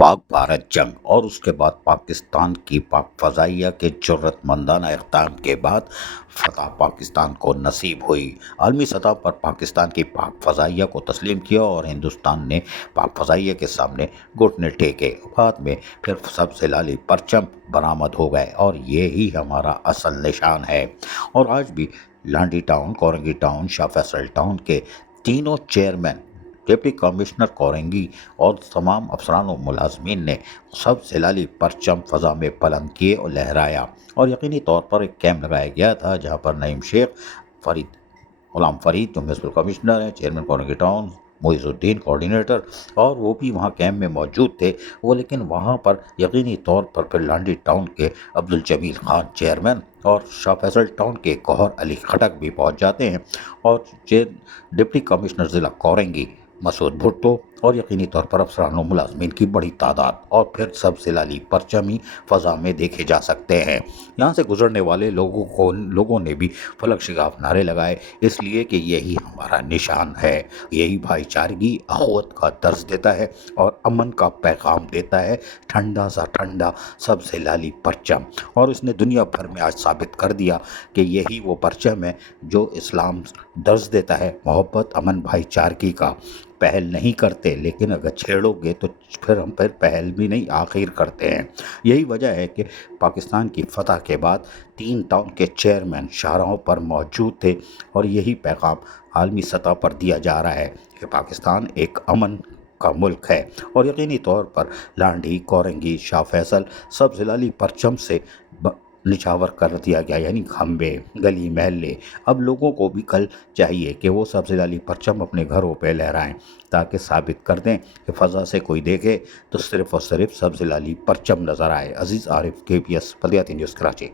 پاک بھارت جنگ اور اس کے بعد پاکستان کی پاک فضائیہ کے جرات مندانہ اقدام کے بعد فتح پاکستان کو نصیب ہوئی۔ عالمی سطح پر پاکستان کی پاک فضائیہ کو تسلیم کیا اور ہندوستان نے پاک فضائیہ کے سامنے گھٹنے ٹیکے۔ بعد میں پھر سب سے لالی پرچم برآمد ہو گئے اور یہی ہمارا اصل نشان ہے۔ اور آج بھی لانڈی ٹاؤن، کورنگی ٹاؤن، شاہ فیصل ٹاؤن کے تینوں چیئرمین، ڈپٹی کمشنر کورنگی اور تمام افسران و ملازمین نے سب سے لالی پرچم فضا میں بلند کیے اور لہرایا۔ اور یقینی طور پر ایک کیمپ لگایا گیا تھا جہاں پر نعیم شیخ، غلام فرید جو میونسپل کمشنر ہیں، چیئرمین کورنگی ٹاؤن، معیز الدین کوآرڈینیٹر، اور وہ بھی وہاں کیمپ میں موجود تھے۔ وہ لیکن وہاں پر یقینی طور پر پھر لانڈی ٹاؤن کے عبدالجمیل خان چیئرمین اور شاہ فیصل ٹاؤن کے گوہر علی خٹک بھی پہنچ جاتے ہیں، اور ڈپٹی کمشنر ضلع کورنگی مسعود بھٹو اور یقینی طور پر افسران و ملازمین کی بڑی تعداد، اور پھر سب سے لالی پرچمی فضا میں دیکھے جا سکتے ہیں۔ یہاں سے گزرنے والے لوگوں نے بھی فلک شگاف نعرے لگائے، اس لیے کہ یہی ہمارا نشان ہے، یہی بھائی چارگی، اخوت کا درس دیتا ہے اور امن کا پیغام دیتا ہے۔ ٹھنڈا سا ٹھنڈا سب سے لالی پرچم، اور اس نے دنیا بھر میں آج ثابت کر دیا کہ یہی وہ پرچم ہے جو اسلام درس دیتا ہے، محبت، امن، بھائی چارگی کا۔ پہل نہیں کرتے، لیکن اگر چھیڑو گے تو پھر ہم پہل بھی نہیں، آخر کرتے ہیں۔ یہی وجہ ہے کہ پاکستان کی فتح کے بعد 3 ٹاؤن کے چیئرمین شاہراہوں پر موجود تھے، اور یہی پیغام عالمی سطح پر دیا جا رہا ہے کہ پاکستان ایک امن کا ملک ہے۔ اور یقینی طور پر لانڈی، کورنگی، شاہ فیصل سب ضلعی پرچم سے نچھاور کر دیا گیا، یعنی کھمبے، گلی محلے۔ اب لوگوں کو بھی کل چاہیے کہ وہ سب سے لالی پرچم اپنے گھروں پہ لہرائیں، تاکہ ثابت کر دیں کہ فضا سے کوئی دیکھے تو صرف اور صرف سب سے لالی پرچم نظر آئے۔ عزیز عارف، KPS بلدیاتی نیوز، کراچی۔